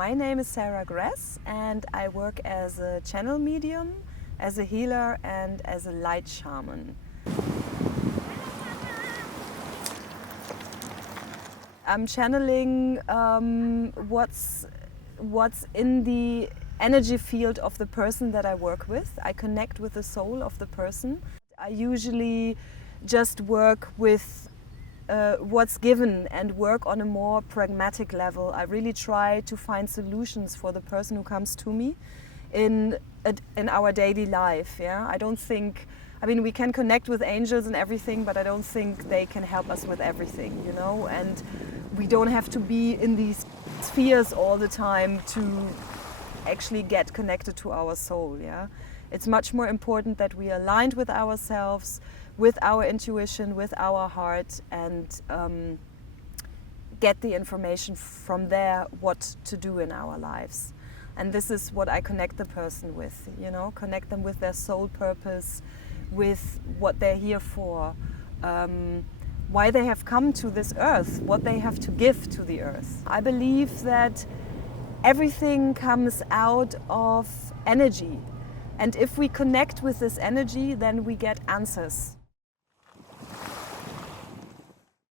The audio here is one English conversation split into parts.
My name is Sarah Gress and I work as a channel medium, as a healer and as a light shaman. I'm channeling what's in the energy field of the person that I work with. I connect with the soul of the person. I usually just work with what's given and work on a more pragmatic level. I really try to find solutions for the person who comes to me in our daily life. Yeah, I don't think, I mean, we can connect with angels and everything, but I don't think they can help us with everything, you know, and we don't have to be in these spheres all the time to actually get connected to our soul. Yeah, it's much more important that we are aligned with ourselves, with our intuition, with our heart, and get the information from there what to do in our lives. And this is what I connect the person with, you know, connect them with their soul purpose, with what they're here for, why they have come to this earth, what they have to give to the earth. I believe that everything comes out of energy. And if we connect with this energy, then we get answers.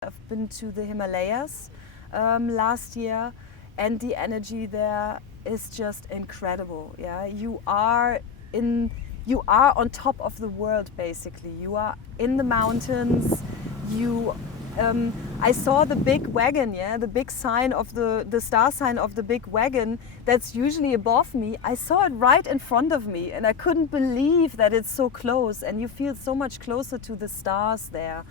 I've been to the Himalayas last year, and the energy there is just incredible. Yeah, you are on top of the world basically. You are in the mountains. I saw the big wagon, yeah, the big sign of the star sign of the big wagon that's usually above me. I saw it right in front of me, and I couldn't believe that it's so close. And you feel so much closer to the stars there.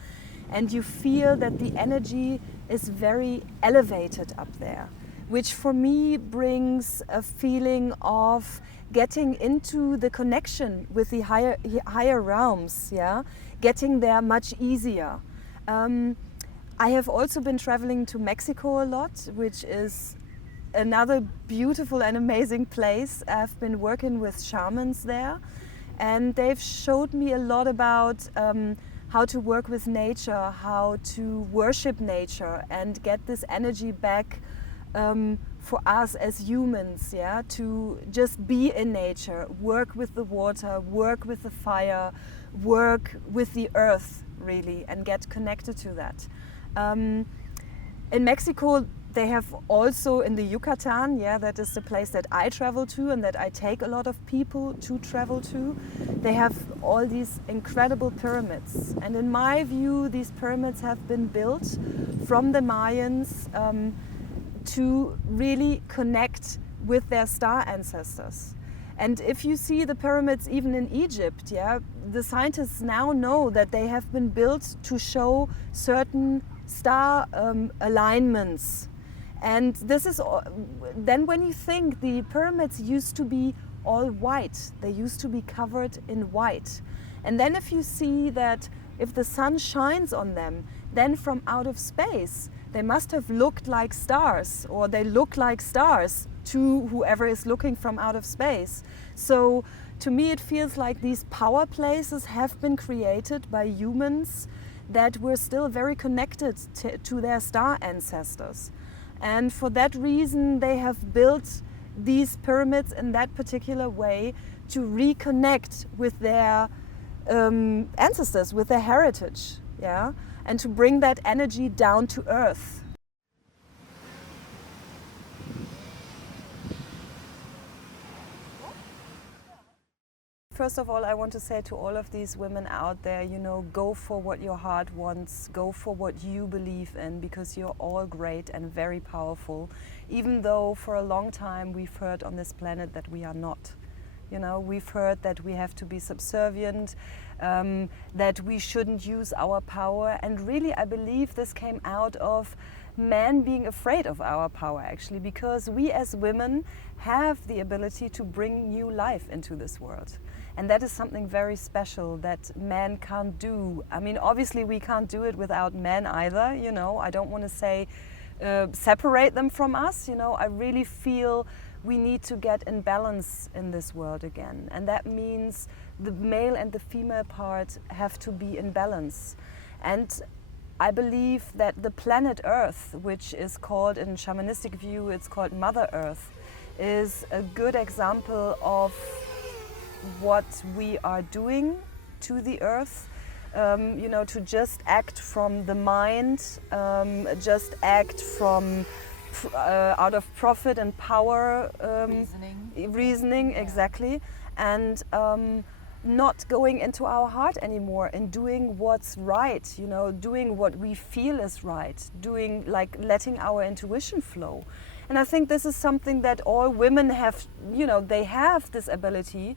And you feel that the energy is very elevated up there, which for me brings a feeling of getting into the connection with the higher realms, yeah, getting there much easier. I have also been traveling to Mexico a lot, which is another beautiful and amazing place. I've been working with shamans there, and they've showed me a lot about how to work with nature, how to worship nature and get this energy back for us as humans, yeah, to just be in nature, work with the water, work with the fire, work with the earth really, and get connected to that. In Mexico, they have also in the Yucatan, yeah, that is the place that I travel to and that I take a lot of people to travel to. They have all these incredible pyramids. And in my view, these pyramids have been built from the Mayans to really connect with their star ancestors. And if you see the pyramids even in Egypt, yeah, the scientists now know that they have been built to show certain star alignments. And this is, then when you think the pyramids used to be all white, they used to be covered in white. And then if you see that if the sun shines on them, then from out of space, they must have looked like stars, or they look like stars to whoever is looking from out of space. So to me it feels like these power places have been created by humans that were still very connected to their star ancestors. And for that reason, they have built these pyramids in that particular way to reconnect with their ancestors, with their heritage, yeah, and to bring that energy down to earth. First of all, I want to say to all of these women out there, you know, go for what your heart wants, go for what you believe in, because you're all great and very powerful, even though for a long time we've heard on this planet that we are not. You know, we've heard that we have to be subservient, that we shouldn't use our power, and really I believe this came out of men being afraid of our power actually, because we as women have the ability to bring new life into this world. And that is something very special that men can't do. I mean, obviously we can't do it without men either, you know. I don't want to say separate them from us, you know. I really feel we need to get in balance in this world again. And that means the male and the female part have to be in balance. And I believe that the planet Earth, which is called in shamanistic view, it's called Mother Earth, is a good example of what we are doing to the earth. You know, to just act from the mind, just act from out of profit and power, reasoning, Yeah. exactly, and not going into our heart anymore and doing what's right, you know, doing what we feel is right, doing, like, letting our intuition flow. And I think this is something that all women have, you know, they have this ability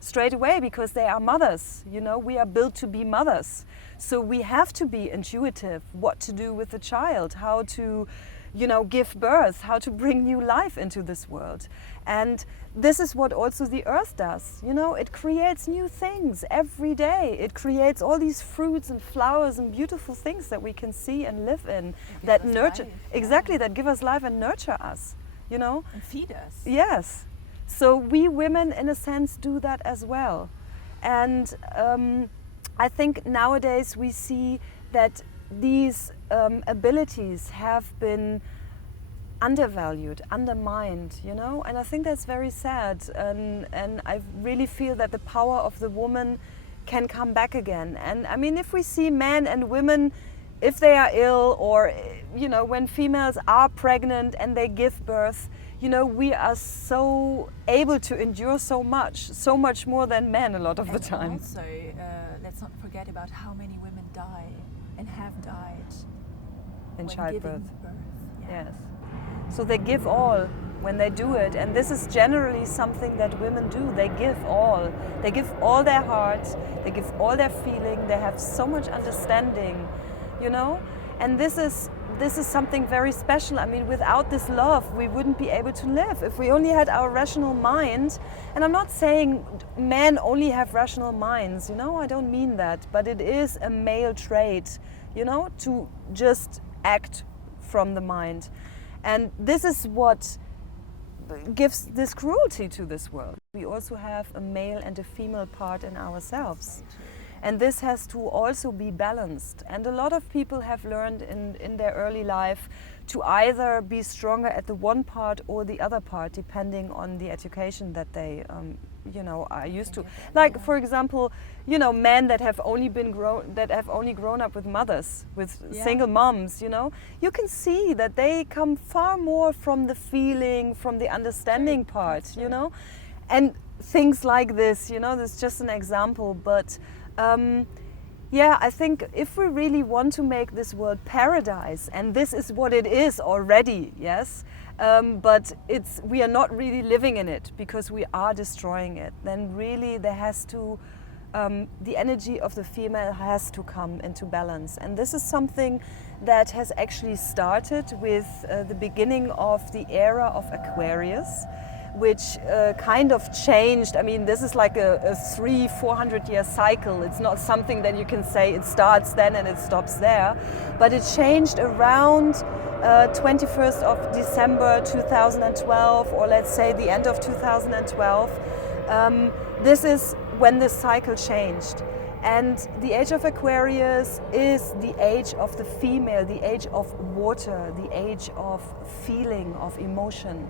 straight away because they are mothers, you know, we are built to be mothers. So we have to be intuitive, what to do with the child, how to, you know, give birth, how to bring new life into this world. And this is what also the earth does, you know, it creates new things every day. It creates all these fruits and flowers and beautiful things that we can see and live in, that nurture, exactly, that give us life and nurture us, you know. And feed us. Yes. So we women, in a sense, do that as well. And I think nowadays we see that these abilities have been undervalued, undermined, you know, and I think that's very sad. And I really feel that the power of the woman can come back again. And I mean, if we see men and women, if they are ill, or, you know, when females are pregnant and they give birth, you know, we are so able to endure so much more than men a lot of the time. And also, let's not forget about how many women die and have died In when childbirth. giving birth. Yeah. Yes. So they give all when they do it, and this is generally something that women do. They give all. They give all their heart, they give all their feeling, they have so much understanding, you know? And this is something very special. I mean, without this love, we wouldn't be able to live. If we only had our rational mind, and I'm not saying men only have rational minds, you know, I don't mean that, but it is a male trait, you know, to just act from the mind. And this is what gives this cruelty to this world. We also have a male and a female part in ourselves. And this has to also be balanced. And a lot of people have learned in their early life to either be stronger at the one part or the other part, depending on the education that they you know, are used to. Like, for example, you know, men that have only grown up with mothers, with single moms, you know, you can see that they come far more from the feeling, from the understanding part, you know, and things like this, you know, this is just an example, but yeah, I think if we really want to make this world paradise, and this is what it is already, yes, but we are not really living in it because we are destroying it, then really there has to, the energy of the female has to come into balance. And this is something that has actually started with the beginning of the era of Aquarius, which kind of changed. I mean, this is like a 300-400 year cycle. It's not something that you can say it starts then and it stops there, but it changed around 21st of December 2012, or let's say the end of 2012. This is when this cycle changed. And the age of Aquarius is the age of the female, the age of water, the age of feeling, of emotion.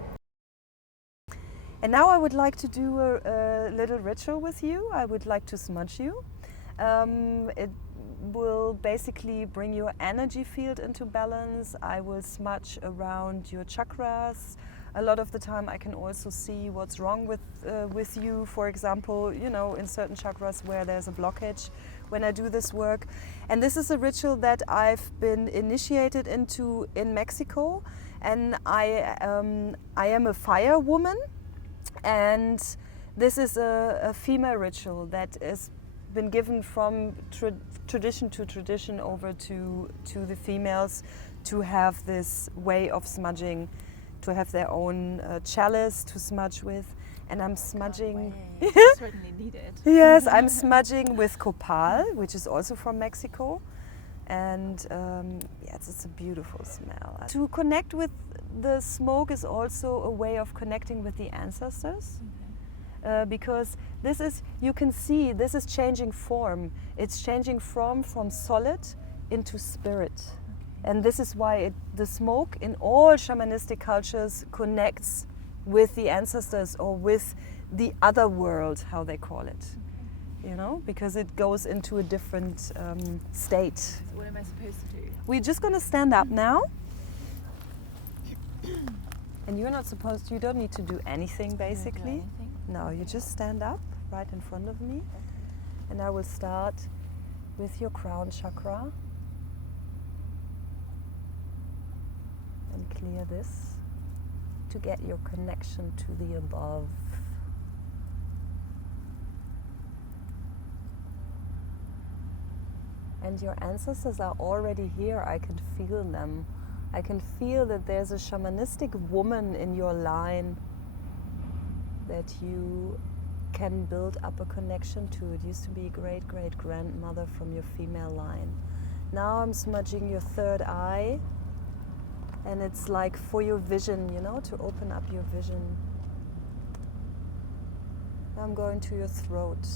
And now I would like to do a little ritual with you. I would like to smudge you. It will basically bring your energy field into balance. I will smudge around your chakras. A lot of the time I can also see what's wrong with you, for example, you know, in certain chakras where there's a blockage when I do this work. And this is a ritual that I've been initiated into in Mexico. And I am a fire woman. And this is a female ritual that has been given from tradition to tradition over to the females to have this way of smudging, to have their own chalice to smudge with. And I'm smudging. Certainly needed. Yes, I'm smudging with copal, which is also from Mexico. And yes, it's a beautiful smell. To connect with the smoke is also a way of connecting with the ancestors. Because this is, you can see, this is changing form. It's changing from solid into spirit. And this is why the smoke in all shamanistic cultures connects with the ancestors or with the other world, how they call it. You know, because it goes into a different state. So what am I supposed to do? We're just going to stand up now. And you're not supposed to, you don't need to do anything basically. No, you just stand up right in front of me. And I will start with your crown chakra. And clear this to get your connection to the above. And your ancestors are already here. I can feel them. I can feel that there's a shamanistic woman in your line that you can build up a connection to. It used to be a great-great-grandmother from your female line. Now I'm smudging your third eye, and it's like for your vision, you know, to open up your vision. Now I'm going to your throat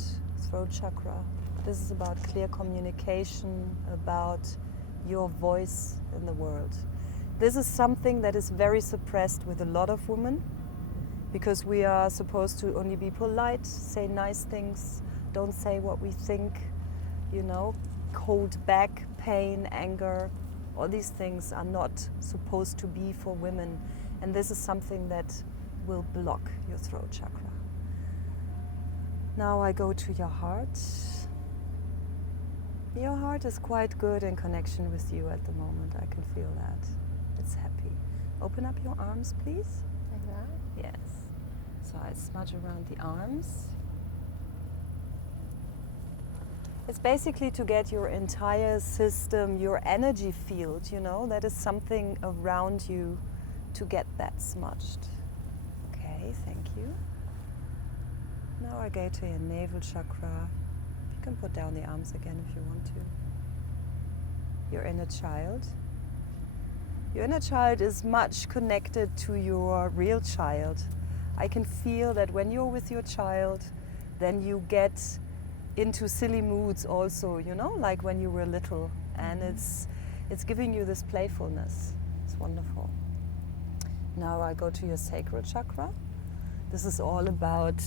chakra. This is about clear communication, about your voice in the world. This is something that is very suppressed with a lot of women, because we are supposed to only be polite, say nice things, don't say what we think, you know, hold back pain, anger. All these things are not supposed to be for women. And this is something that will block your throat chakra. Now I go to your heart. Your heart is quite good in connection with you at the moment. I can feel that. It's happy. Open up your arms, please. Like that? Yes. So I smudge around the arms. It's basically to get your entire system, your energy field, you know, that is something around you, to get that smudged. Okay, thank you. Now I go to your navel chakra. You can put down the arms again if you want to. Your inner child. Your inner child is much connected to your real child. I can feel that when you're with your child, then you get into silly moods also, you know, like when you were little. And it's giving you this playfulness. It's wonderful. Now I go to your sacral chakra. This is all about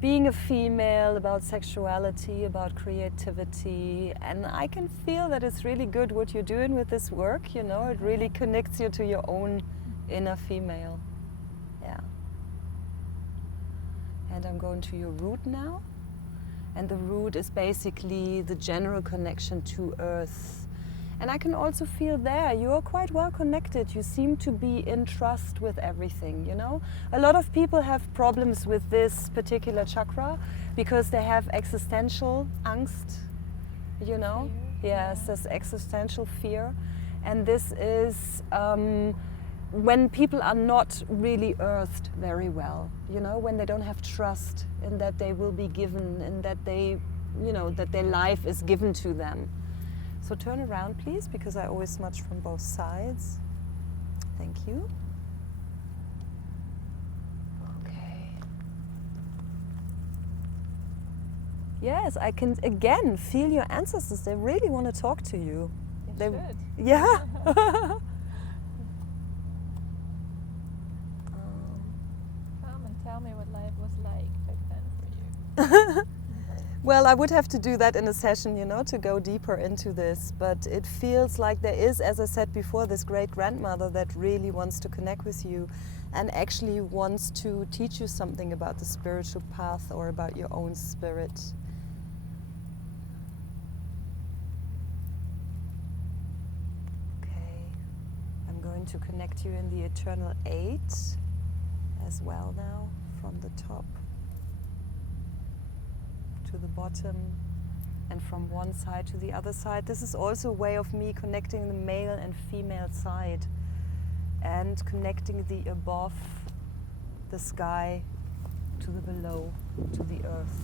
being a female, about sexuality, about creativity, and I can feel that it's really good what you're doing with this work, you know, it really connects you to your own inner female. Yeah. And I'm going to your root now, and the root is basically the general connection to earth. And I can also feel there, you're quite well connected. You seem to be in trust with everything, you know? A lot of people have problems with this particular chakra because they have existential angst, you know? Fear. Yes, this existential fear. And this is when people are not really earthed very well, you know? When they don't have trust in that they will be given and that they, you know, that their life is given to them. So turn around, please, because I always smudge from both sides. Thank you. Okay. Yes, I can again feel your ancestors. They really want to talk to you. They should. Yeah. Come and tell me what life was like back then for you. Well, I would have to do that in a session, you know, to go deeper into this. But it feels like there is, as I said before, this great grandmother that really wants to connect with you and actually wants to teach you something about the spiritual path or about your own spirit. Okay, I'm going to connect you in the eternal 8 as well now, from the top to the bottom and from one side to the other side. This is also a way of me connecting the male and female side and connecting the above, the sky, to the below, to the earth.